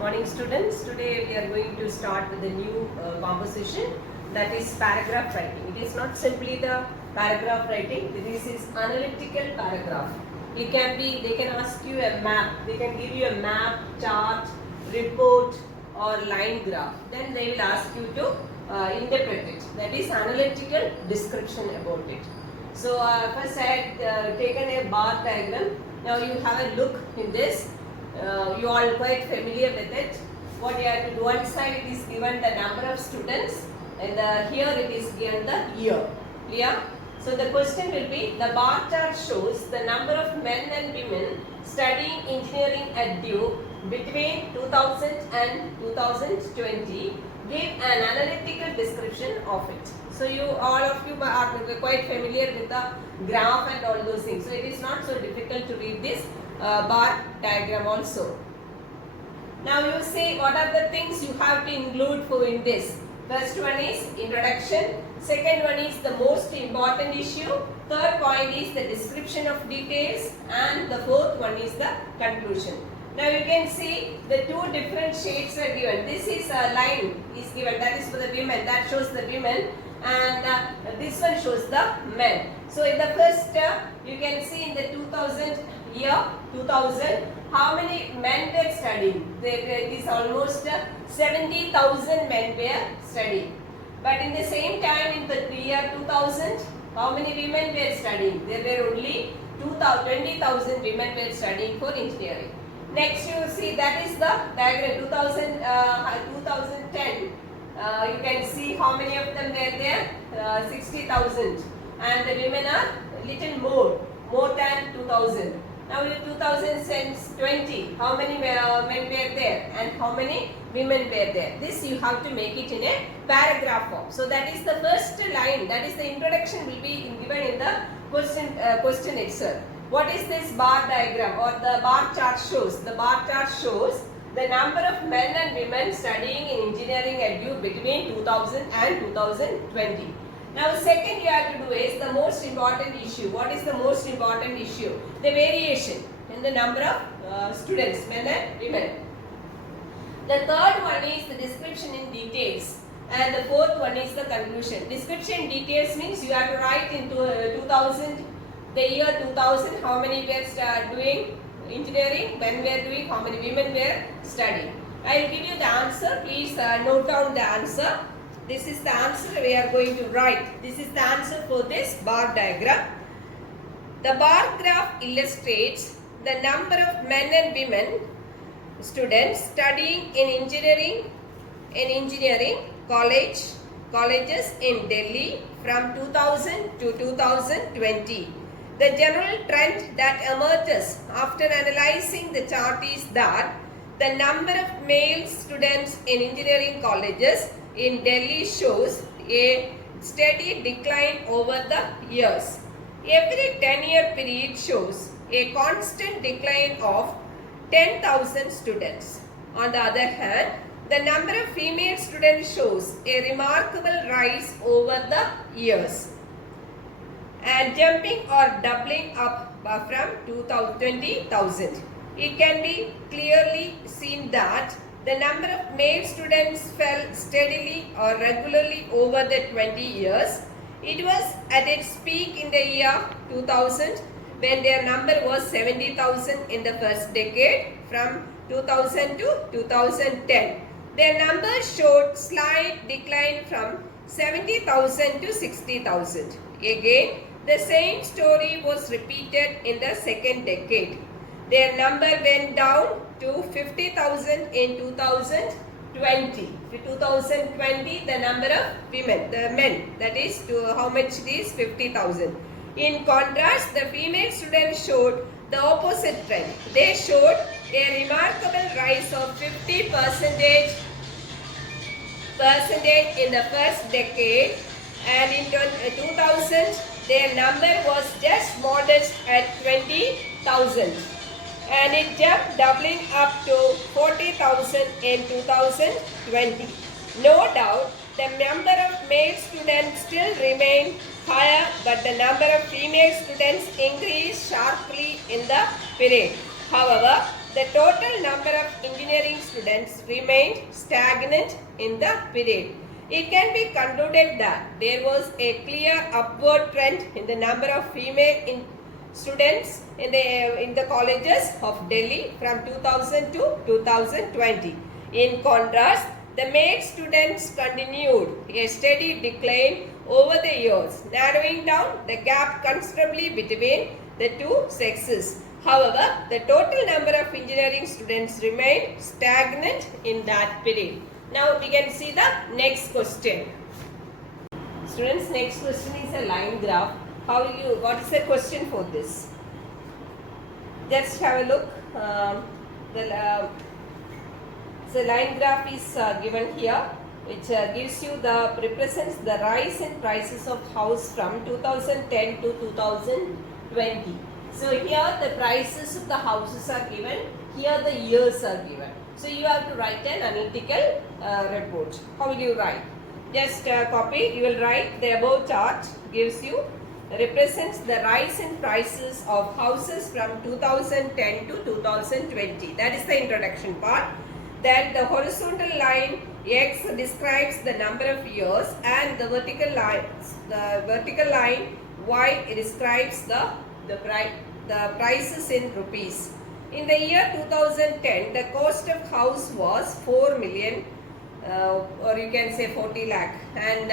Morning students, today we are going to start with a new composition, that is paragraph writing. It is not simply the paragraph writing, this is analytical paragraph. They can ask you a map, they can give you a map, chart, report or line graph. Then they will ask you to interpret it. That is analytical description about it. So first I had taken a bar diagram. Now you have a look in this. You are quite familiar with it. What you have to do, one side it is given the number of students and here it is given the year. Clear? So the question will be, the bar chart shows the number of men and women studying engineering at Duke between 2000 and 2020. Give an analytical description of it. So all of you are quite familiar with the graph and all those things. So it is not so difficult to read this bar diagram also. Now you say what are the things you have to include in this. First one is introduction. Second one is the most important issue. Third point is the description of details. And the fourth one is the conclusion. Now you can see the two different shades are given. This is a line is given, that is for the women, that shows the women, and this one shows the men. So in the first you can see in the 2000 year 2000 how many men were studying. It is almost 70,000 men were studying. But in the same time in the year 2000 how many women were studying? There were only 20,000 women were studying for engineering. Next you see that is the diagram 2010. You can see how many of them were there, 60,000, and the women are little more than 2,000. Now in 2020, how many men were there and how many women were there? This you have to make it in a paragraph form. So that is the first line, that is the introduction will be given in the question itself. What is this bar diagram or the bar chart shows? The bar chart shows the number of men and women studying in engineering at Duke between 2000 and 2020. Now second you have to do is the most important issue. What is the most important issue? The variation in the number of students, men and women. The third one is the description in details. And the fourth one is the conclusion. Description details means you have to write into 2000, the year 2000, how many were doing engineering, men were doing, how many women were studying. I will give you the answer. Please note down the answer. This is the answer we are going to write. This is the answer for this bar diagram. The bar graph illustrates the number of men and women students studying in engineering colleges in Delhi from 2000 to 2020. The general trend that emerges after analyzing the chart is that the number of male students in engineering colleges in Delhi shows a steady decline over the years. Every 10-year period shows a constant decline of 10,000 students. On the other hand, the number of female students shows a remarkable rise over the years and jumping or doubling up from 20,000. It can be clearly seen that the number of male students fell steadily or regularly over the 20 years. It was at its peak in the year 2000 when their number was 70,000 in the first decade from 2000 to 2010. Their number showed slight decline from 70,000 to 60,000. Again, the same story was repeated in the second decade. Their number went down to 50,000 in 2020. In 2020, the number of women, the men, that is to how much it is 50,000. In contrast, the female students showed the opposite trend. They showed a remarkable rise of 50% in the first decade, and in 2000 their number was just modest at 20,000 and it jumped doubling up to 40,000 in 2020. No doubt the number of male students still remained higher, but the number of female students increased sharply in the period. However, the total number of engineering students remained stagnant in the period. It can be concluded that there was a clear upward trend in the number of female students in the colleges of Delhi from 2000 to 2020. In contrast, the male students continued a steady decline over the years, narrowing down the gap considerably between the two sexes. However, the total number of engineering students remained stagnant in that period. Now we can see the next question. Students, next question is a line graph. What is the question for this? Just have a look. The line graph is given here, which represents the rise in prices of house from 2010 to 2020. So here the prices of the houses are given, here the years are given. So you have to write an analytical report. How will you write? Just copy, you will write the above chart represents the rise in prices of houses from 2010 to 2020. That is the introduction part. Then the horizontal line X describes the number of years and the vertical line Y describes the prices in rupees. In the year 2010, the cost of house was 4 million or you can say 40 lakh, and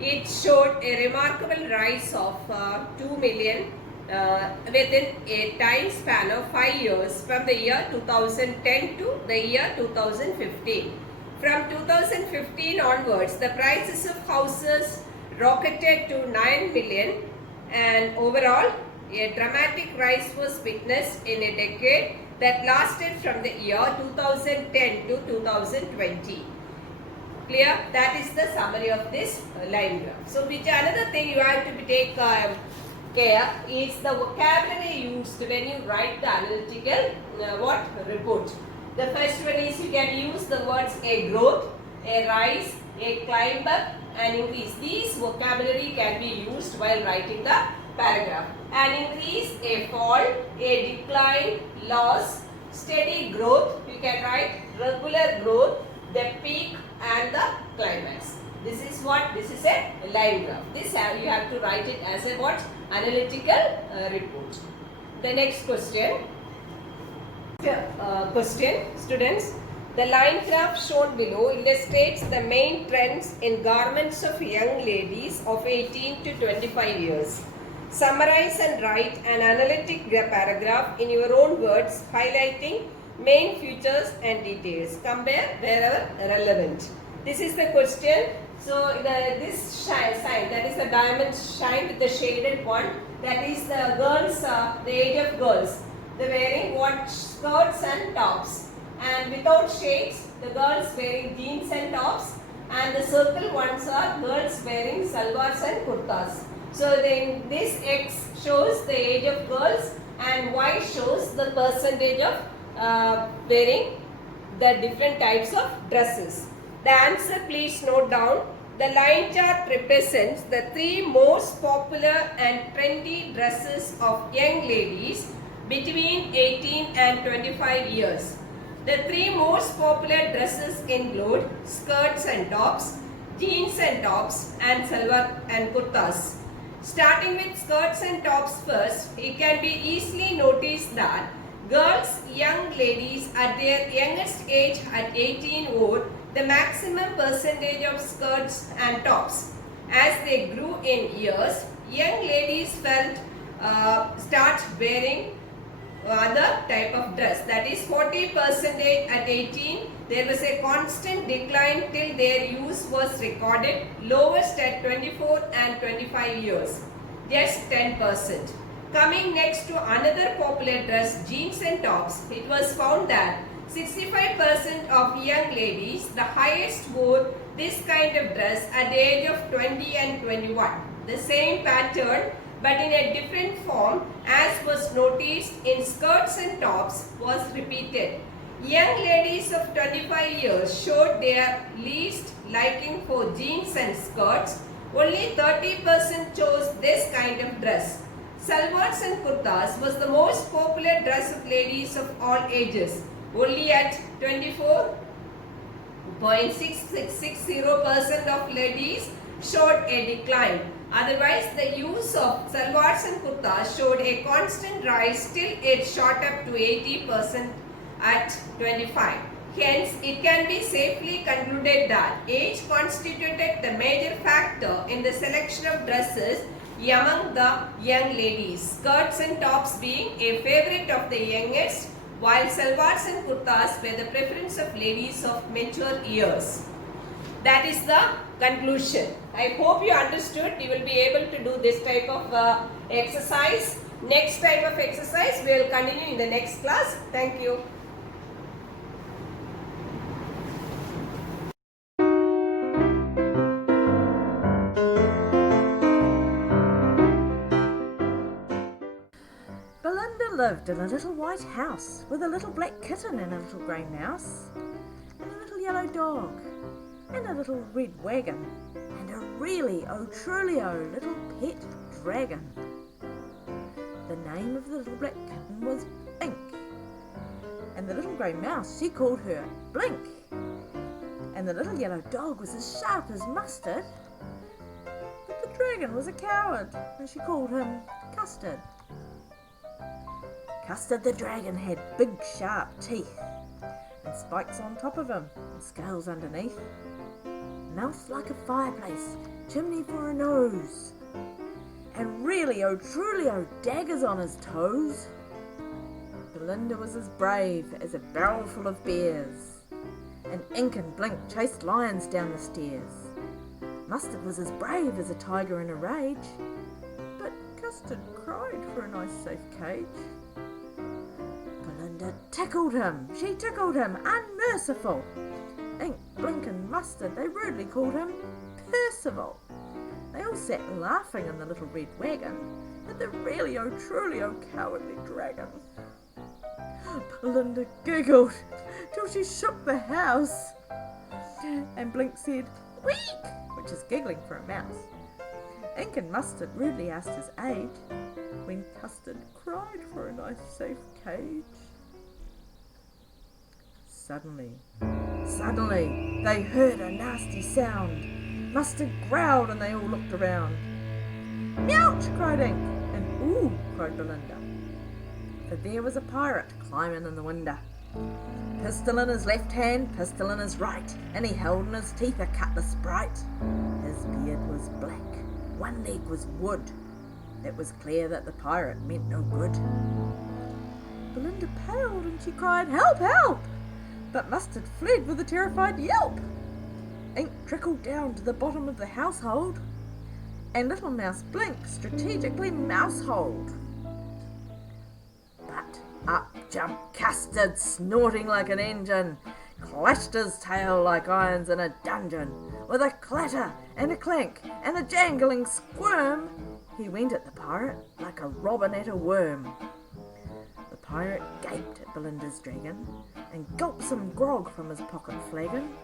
it showed a remarkable rise of 2 million within a time span of 5 years from the year 2010 to the year 2015. From 2015 onwards, the prices of houses rocketed to 9 million, and overall a dramatic rise was witnessed in a decade that lasted from the year 2010 to 2020. Clear? That is the summary of this line graph. So, which another thing you have to take care is the vocabulary used when you write the analytical report. The first one is you can use the words a growth, a rise, a climb up, an increase. These vocabulary can be used while writing the paragraph. An increase, a fall, a decline, loss, steady growth. You can write regular growth, the peak and the climax. This is what? This is a line graph. This you have to write it as a what? Analytical report. The next question. Students. The line graph shown below illustrates the main trends in garments of young ladies of 18 to 25 years. Summarize and write an analytic paragraph in your own words, highlighting main features and details. Compare wherever relevant. This is the question. So this sign, that is the diamond shine with the shaded one, that is the girls, the age of girls. They wearing what? Skirts and tops. And without shades, the girls wearing jeans and tops, and the circle ones are girls wearing salwars and kurtas. So then this X shows the age of girls and Y shows the percentage of wearing the different types of dresses. The answer, please note down. The line chart represents the 3 most popular and trendy dresses of young ladies between 18 and 25 years. The 3 most popular dresses include skirts and tops, jeans and tops, and salwar and kurtas. Starting with skirts and tops first, it can be easily noticed that girls, young ladies at their youngest age at 18 wore the maximum percentage of skirts and tops. As they grew in years, young ladies start wearing other type of dress, that is 40% at 18. There was a constant decline till their use was recorded, lowest at 24 and 25 years, just 10%. Coming next to another popular dress, jeans and tops, it was found that 65% of young ladies, the highest, wore this kind of dress at the age of 20 and 21. The same pattern but in a different form, as was noticed in skirts and tops, was repeated. Young ladies of 25 years showed their least liking for jeans and skirts. Only 30% chose this kind of dress. salwars and kurtas was the most popular dress of ladies of all ages. Only at 24.6660% of ladies showed a decline. Otherwise, the use of salwars and kurtas showed a constant rise till it shot up to 80% at 25. Hence, it can be safely concluded that age constituted the major factor in the selection of dresses among the young ladies, skirts and tops being a favorite of the youngest, while salwars and kurtas were the preference of ladies of mature years. That is the conclusion. I hope you understood. You will be able to do this type of exercise. Next type of exercise we will continue in the next class. Thank you. Belinda lived in a little white house with a little black kitten and a little grey mouse and a little yellow dog and a little red wagon and a really truly little pet dragon. The name of the little black kitten was Blink, and the little grey mouse, she called her Blink, and the little yellow dog was as sharp as mustard, but the dragon was a coward and she called him Custard. Custard the dragon had big sharp teeth and spikes on top of him and scales underneath, mouth like a fireplace, chimney for a nose, and really truly daggers on his toes. Belinda was as brave as a barrel full of bears, and Ink and Blink chased lions down the stairs. Mustard was as brave as a tiger in a rage, but Custard cried for a nice safe cage. Belinda tickled him, she tickled him, unmerciful. Ink, Blink and Mustard, they rudely called him Percival. They all sat laughing in the little red wagon at the really truly cowardly dragon. Belinda giggled till she shook the house, and Blink said, "Week," which is giggling for a mouse. Ink and Mustard rudely asked his age, when Custard cried for a nice safe cage. Suddenly, they heard a nasty sound. Mustard growled and they all looked around. "Ouch!" cried Ink, and "Ooh!" cried Belinda. For there was a pirate climbing in the window. Pistol in his left hand, pistol in his right, and he held in his teeth a cutlass bright. His beard was black, one leg was wood. It was clear that the pirate meant no good. Belinda paled and she cried, "Help, help!" But Mustard fled with a terrified yelp. Ink trickled down to the bottom of the household, and little Mouse Blink strategically mouseholed. But up jumped Custard, snorting like an engine, clashed his tail like irons in a dungeon. With a clatter and a clank and a jangling squirm, he went at the pirate like a robin at a worm. The pirate gaped at Belinda's dragon and gulped some grog from his pocket flagon.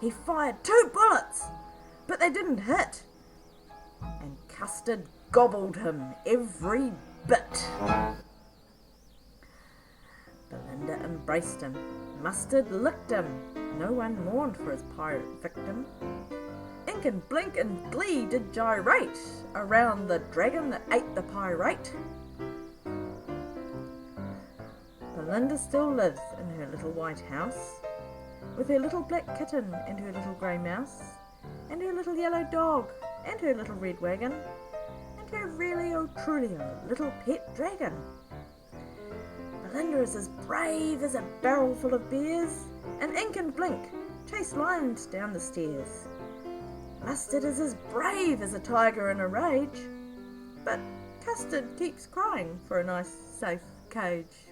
He fired 2 bullets, but they didn't hit, and Custard gobbled him every bit. Belinda embraced him, Mustard licked him. No one mourned for his pirate victim. Ink and Blink in glee did gyrate around the dragon that ate the pirate. Belinda still lives in her little white house, with her little black kitten and her little grey mouse, and her little yellow dog, and her little red wagon, and her really truly little pet dragon. Belinda is as brave as a barrel full of bears, and Ink and Blink chase lions down the stairs. Mustard is as brave as a tiger in a rage, but Custard keeps crying for a nice safe cage.